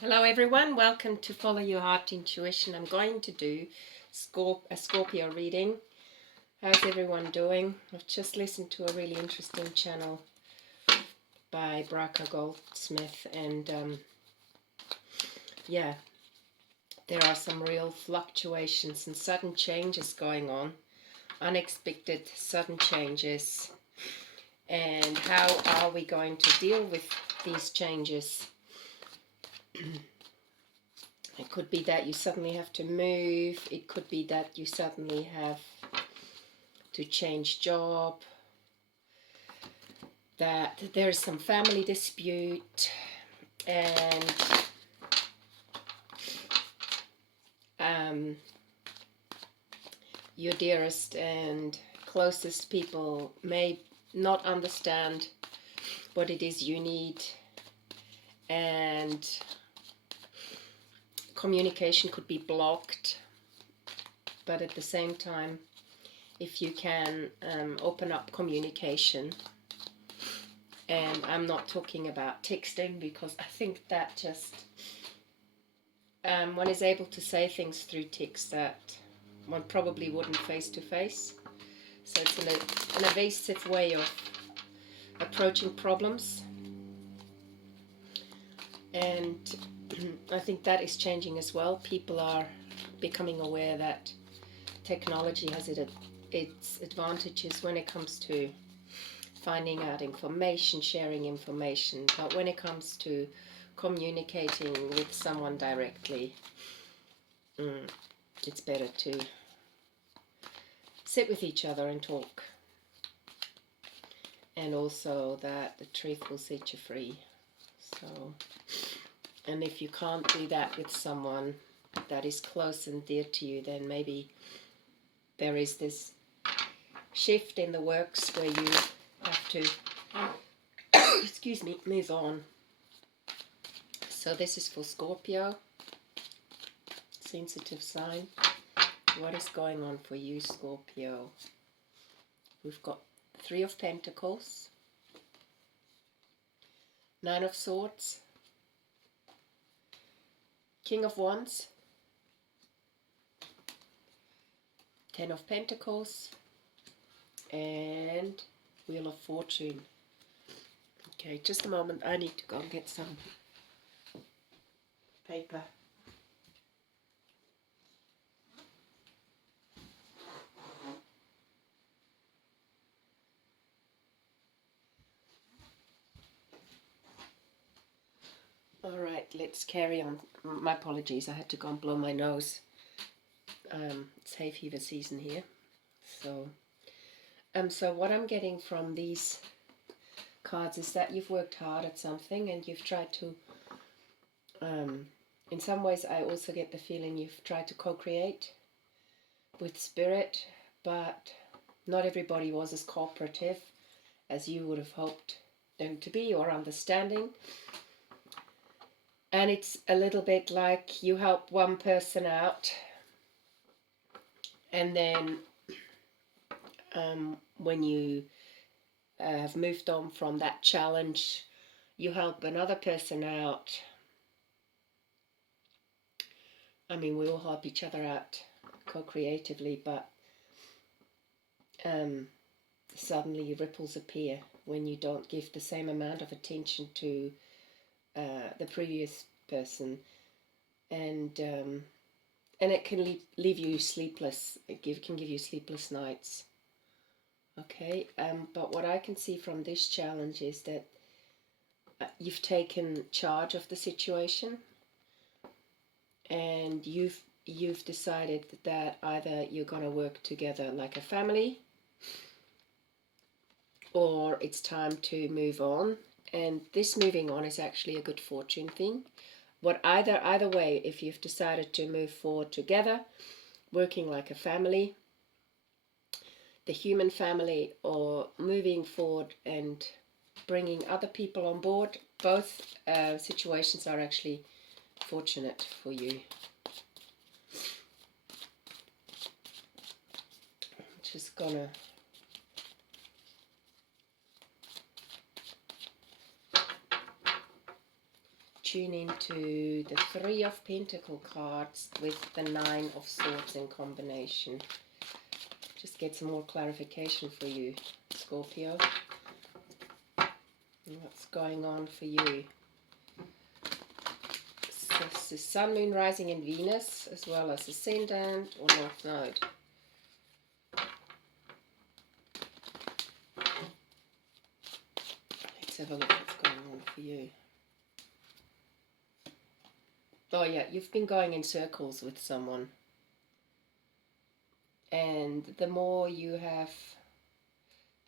Hello everyone, welcome to Follow Your Heart Intuition. I'm going to do a Scorpio reading. How's everyone doing? I've just listened to a really interesting channel by Braca Goldsmith, and yeah, there are some real fluctuations and sudden changes going on, unexpected sudden changes. And how are we going to deal with these changes? It could be that you suddenly have to move. It could be that you suddenly have to change job. That there's some family dispute, and your dearest and closest people may not understand what it is you need, and communication could be blocked. But at the same time, if you can open up communication, and I'm not talking about texting, because I think that just one is able to say things through text that one probably wouldn't face to face. So it's an evasive way of approaching problems, and I think that is changing as well. People are becoming aware that technology has its advantages when it comes to finding out information, sharing information, but when it comes to communicating with someone directly, it's better to sit with each other and talk. And also that the truth will set you free. So, and if you can't do that with someone that is close and dear to you, then maybe there is this shift in the works where you have to excuse me, move on. So this is for Scorpio, sensitive sign. What is going on for you, Scorpio? We've got Three of Pentacles, Nine of Swords, King of Wands, Ten of Pentacles, and Wheel of Fortune. Okay, just a moment, I need to go and get some paper. Alright, let's carry on. My apologies, I had to go and blow my nose. It's hay fever season here. So what I'm getting from these cards is that you've worked hard at something and you've tried to, in some ways I also get the feeling you've tried to co-create with spirit, but not everybody was as cooperative as you would have hoped them to be, or understanding. And it's a little bit like you help one person out, and then when you have moved on from that challenge, you help another person out. I mean, we all help each other out co-creatively, but suddenly ripples appear when you don't give the same amount of attention to the previous person, and it can leave you sleepless. It can give you sleepless nights. Okay, but what I can see from this challenge is that you've taken charge of the situation, and you've decided that either you're going to work together like a family, or it's time to move on. And this moving on is actually a good fortune thing. But either way, if you've decided to move forward together, working like a family, the human family, or moving forward and bringing other people on board, both situations are actually fortunate for you. I'm just gonna tune into the Three of Pentacle cards with the Nine of Swords in combination. Just get some more clarification for you, Scorpio. What's going on for you? So this is Sun, Moon, Rising in Venus, as well as Ascendant or North Node. Let's have a look what's going on for you. Oh yeah, you've been going in circles with someone. And the more you have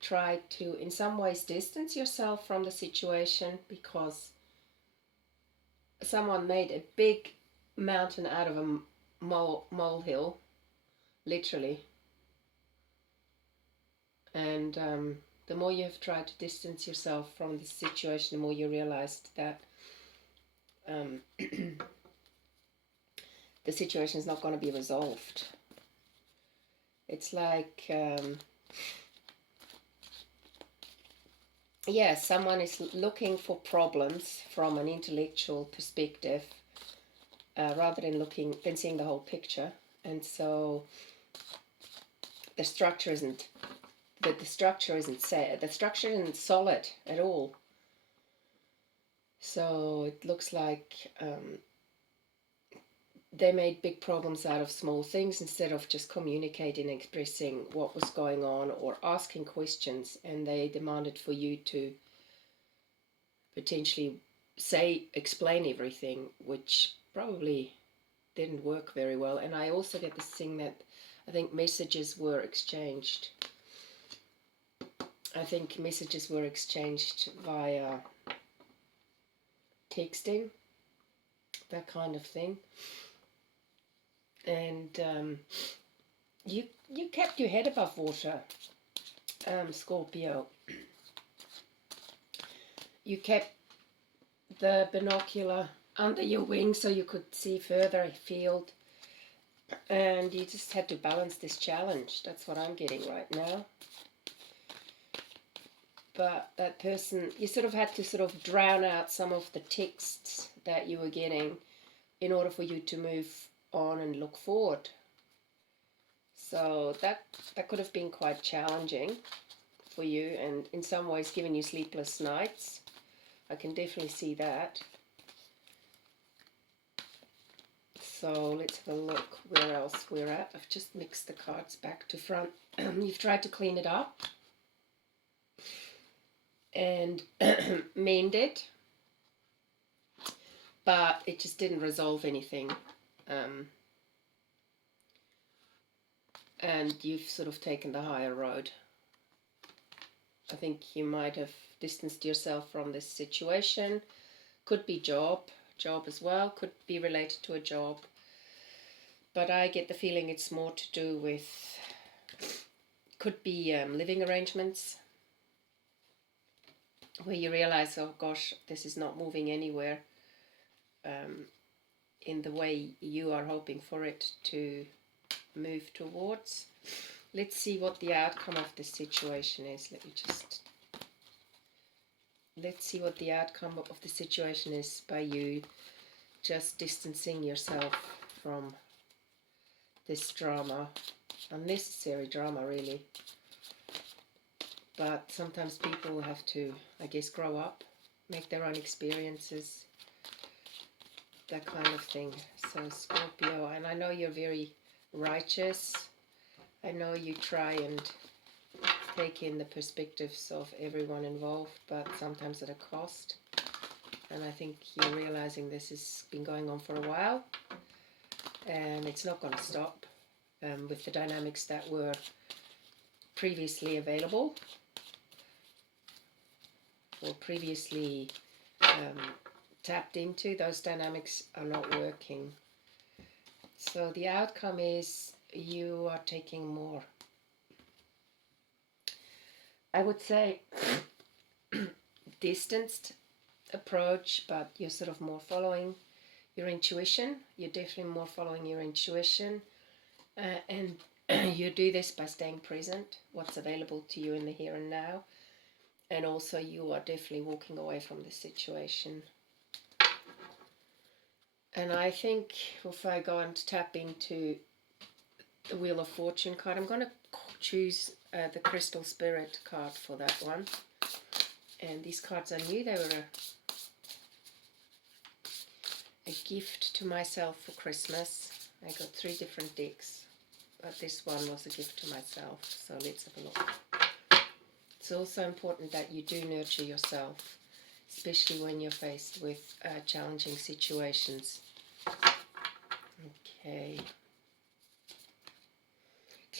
tried to, in some ways, distance yourself from the situation because someone made a big mountain out of a molehill, literally. And the more you have tried to distance yourself from the situation, the more you realized that the situation is not going to be resolved. It's like, yeah, someone is looking for problems from an intellectual perspective rather than seeing the whole picture. And so the structure isn't solid at all. So it looks like they made big problems out of small things instead of just communicating and expressing what was going on or asking questions, and they demanded for you to potentially explain everything, which probably didn't work very well. And I also get this thing that I think messages were exchanged. I think messages were exchanged via texting, that kind of thing. And you kept your head above water, Scorpio. You kept the binocular under your wing so you could see further afield, and you just had to balance this challenge. That's what I'm getting right now. But that person, you sort of had to drown out some of the texts that you were getting in order for you to move on and look forward. So that could have been quite challenging for you, and in some ways given you sleepless nights. I can definitely see that. So let's have a look where else we're at. I've just mixed the cards back to front. You've tried to clean it up and mend it, but it just didn't resolve anything. And you've sort of taken the higher road. I think you might have distanced yourself from this situation. Could be job as well, could be related to a job. But I get the feeling it's more to do with, could be living arrangements, where you realize, oh gosh, this is not moving anywhere in the way you are hoping for it to move towards. Let's see what the outcome of this situation is. Let's see what the outcome of the situation is by you just distancing yourself from this drama. Unnecessary drama, really. But sometimes people have to, I guess, grow up, make their own experiences, that kind of thing. So Scorpio, and I know you're very righteous. I know you try and take in the perspectives of everyone involved, but sometimes at a cost. And I think you're realizing this has been going on for a while, and it's not going to stop with the dynamics that were previously available or previously tapped into. Those dynamics are not working. So the outcome is you are taking more, I would say, distanced approach, but you're sort of more following your intuition. You're definitely more following your intuition, and you do this by staying present, what's available to you in the here and now, and also you are definitely walking away from the situation. And I think if I go and tap into the Wheel of Fortune card, I'm going to choose the Crystal Spirit card for that one. And these cards, I knew they were a gift to myself for Christmas. I got 3 different decks, but this one was a gift to myself. So let's have a look. It's also important that you do nurture yourself, especially when you're faced with challenging situations. Okay.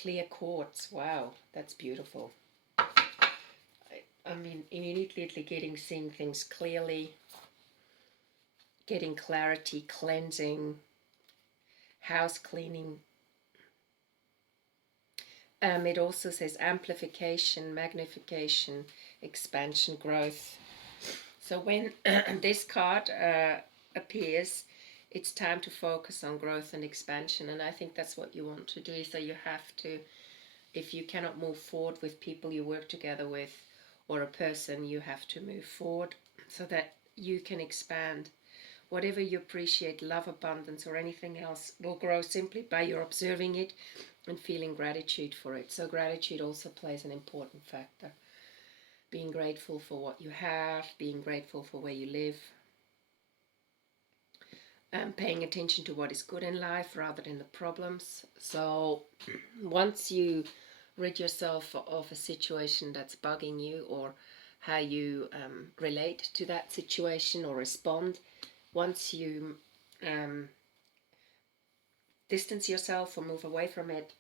Clear quartz. Wow, that's beautiful. I mean, immediately seeing things clearly, getting clarity, cleansing, house cleaning. It also says amplification, magnification, expansion, growth. So when this card appears, it's time to focus on growth and expansion, and I think that's what you want to do. So you have to, if you cannot move forward with people you work together with or a person, you have to move forward so that you can expand. Whatever you appreciate, love, abundance, or anything else, will grow simply by your observing it and feeling gratitude for it. So gratitude also plays an important factor. Being grateful for what you have, being grateful for where you live, paying attention to what is good in life rather than the problems. So once you rid yourself of a situation that's bugging you, or how you relate to that situation or respond, once you distance yourself or move away from it,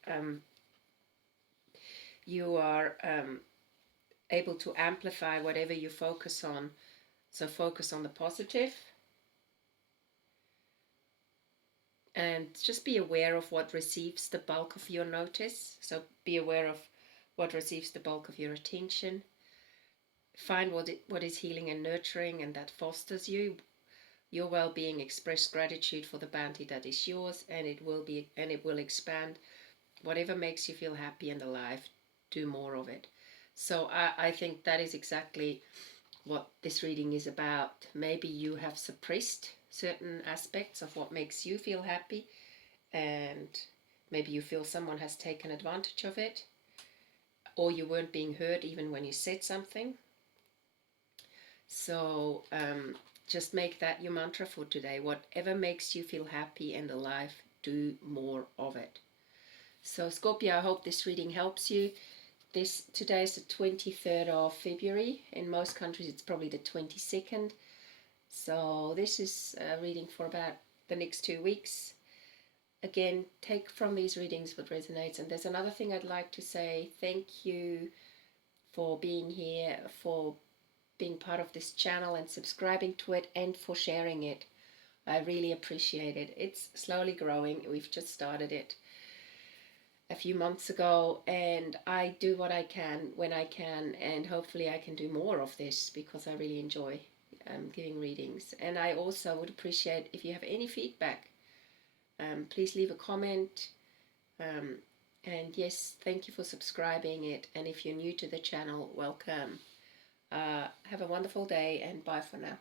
you are able to amplify whatever you focus on. So focus on the positive, and just be aware of what receives the bulk of your notice. So be aware of what receives the bulk of your attention. Find what is healing and nurturing, and that fosters your well-being. Express gratitude for the bounty that is yours, and it will expand. Whatever makes you feel happy and alive, do more of it. So I think that is exactly what this reading is about. Maybe you have suppressed certain aspects of what makes you feel happy, and maybe you feel someone has taken advantage of it, or you weren't being heard even when you said something. So just make that your mantra for today. Whatever makes you feel happy and alive, do more of it. So Scorpio, I hope this reading helps you. Today is the 23rd of February. In most countries it's probably the 22nd. So this is a reading for about the next 2 weeks. Again, take from these readings what resonates. And there's another thing I'd like to say. Thank you for being here, for being part of this channel and subscribing to it, and for sharing it. I really appreciate it. It's slowly growing. We've just started it a few months ago, and I do what I can when I can, and hopefully I can do more of this because I really enjoy giving readings. And I also would appreciate if you have any feedback. Please leave a comment, and yes, thank you for subscribing it, and if you're new to the channel, welcome. Have a wonderful day, and bye for now.